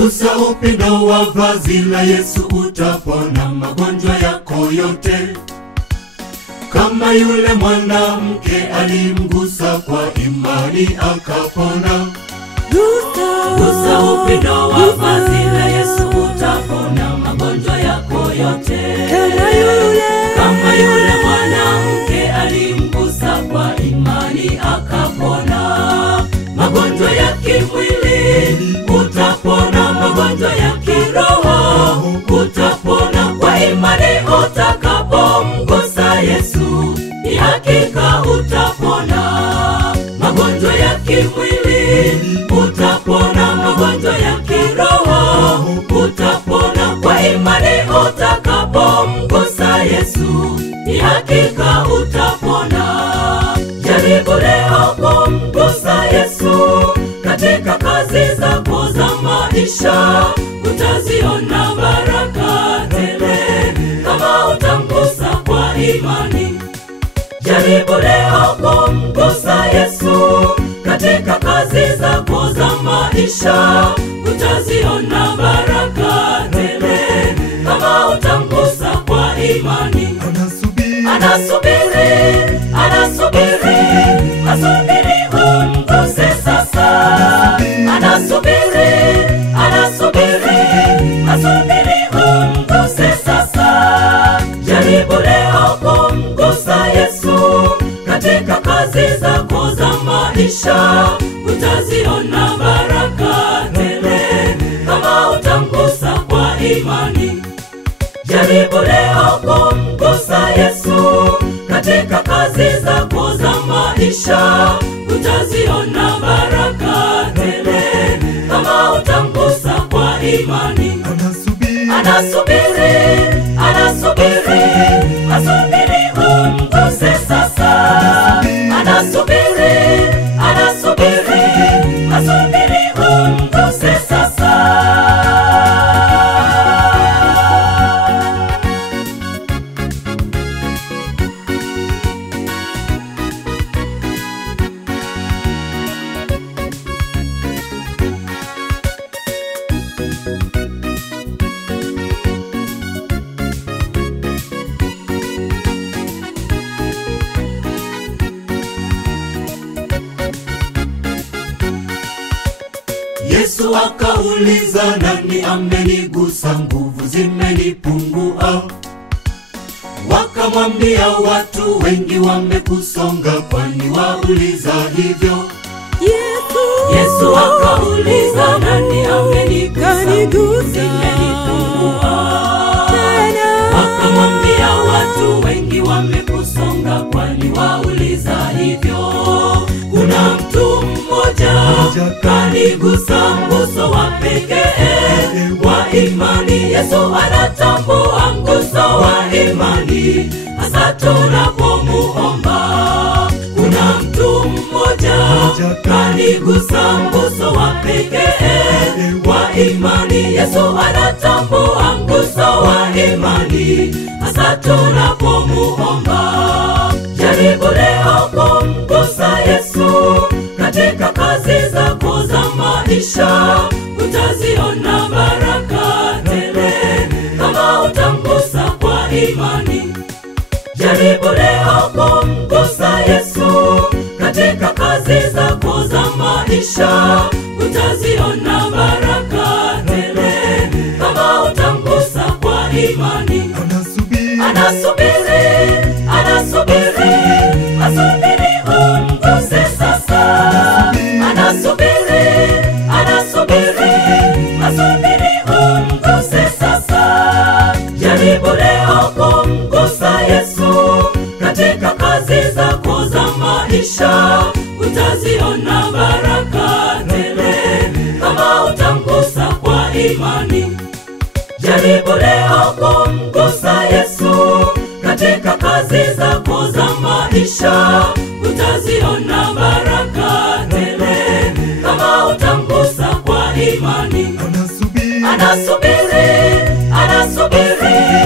Gusa upindo wa vazi la Yesu utapona magonjwa yako yote. Kama yule mwanamke alimgusa kwa imani akapona. Gusa upindo wa vazi la Yesu utapona magonjwa yako yote. Kama yule mwanamke alimgusa kwa imani akapona. Magonjwa ya kimwili utapona, magonjwa ya kiroho utapona kwa imani utakapomgusa Yesu. Ni hakika utapona. Magonjwa ya kimwili utapona, magonjwa ya kiroho utapona kwa imani utakapomgusa Yesu. Ni hakika utapona. Jaribu leo kumgusa Yesu katika kazi zako za maisha, utaziona baraka tele kama utamgusa kwa imani. Jaribu leo kumgusa Yesu katika kazi zako za maisha, utaziona baraka tele kama utamgusa kwa imani. Asubiri umguse sasa. Asubiri umguse sasa. Jaribu leo kumgusa Yesu katika kazi zako za maisha, utaziona baraka tele kama utamgusa kwa imani. Jaribu leo kumgusa Yesu katika kazi zako za maisha, utaziona baraka tele kama utamgusa kwa imani. Asubiri umguse sasa. Asubiri umguse sasa. Yesu akauliza, nani amenigusa? Nguvu zimenipungua. Wakamwambia, watu wengi wamekusonga, kwani wauliza hivyo? Yesu akauliza, nani amenigusa? Nguvu zimenipungua. Wakamwambia, watu wengi wamekusonga, kwani wauliza hivyo? Kuna mtu mmoja kanigusa, mguso wa pekee wa imani. Yesu anatambua mguso wa imani hasa tunapomuomba. Kuna mtu mmoja kanigusa, mguso wa pekee wa imani. Yesu anatambua mguso wa imani hasa tunapomuomba. Jaribu leo kumgusa Yesu katika kazi zako za maisha, utaziona baraka tele kama utamgusa kwa imani. Jaribu leo kumgusa Yesu katika kazi zako za maisha, utaziona baraka tele kama utamgusa kwa imani. Asubiri umguse sasa. Asubiri umguse sasa. Jaribu leo kumgusa Yesu katika kazi zako za maisha, utaziona baraka tele kama utamgusa kwa imani. Jaribu leo kumgusa Yesu katika kazi zako za maisha, utaziona baraka tele kama utamgusa kwa imani. Anasubiri